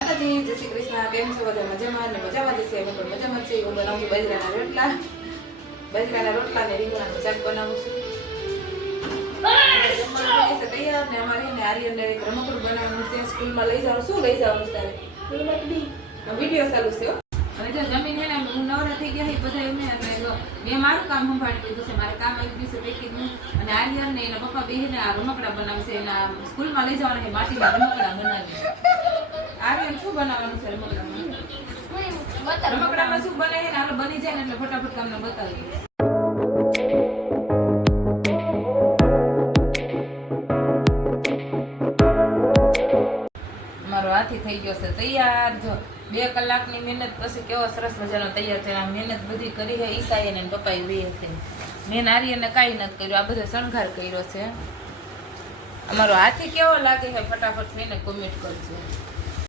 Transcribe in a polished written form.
જય શ્રી કૃષ્ણ. કેમ છો બધા? મજામાં ને મજામાં જશે. અમે પણ મજામાં છીએ. હું બનાવું છું બાજરાના રોટલા ને રીંગણાનું શાક બનાવું છું. જમવાનું તૈયાર ને અમારે ને આર્યનને એક રમકડું બનાવવાનું છે. સ્કૂલમાં લઈ જવાનું. શું લઈ જવાનું તારે? વિડીયો ચાલુ છે. અને જો જમીન હે ને હું નવરા થઈ ગયા બધા એમને એટલે મેં મારું કામ સંભાળી લીધું છે. મારે કામ આવી ગયું છે પેકિંગનું. અને આર્યન ને એના પપ્પા બેહીને આ રમકડા બનાવશે. એના સ્કૂલમાં લઈ જવાના છે. માટીના રમકડા બનાવી. આર્યન શું બનાવવાનું છે રમકડામાં? રમકડામાં શું બને છે ને હાલો બની જાય ને એટલે ફટાફટ તમને બતાવી દઉં. મારો હાથી થઈ ગયો છે તૈયાર. જો 2 કલાકની મહેનત પછી કેવો સરસ મજાનો તૈયાર થયો. આ મહેનત બધી કરી છે ઈસાએ ને પપ્પાએ બે છે. મેં આર્યને કાંઈ નથી કર્યું. આ બધો શણગાર કર્યો છે. અમારો હાથી કેવો લાગે છે ફટાફટ થઈને કોમેન્ટ કરજો.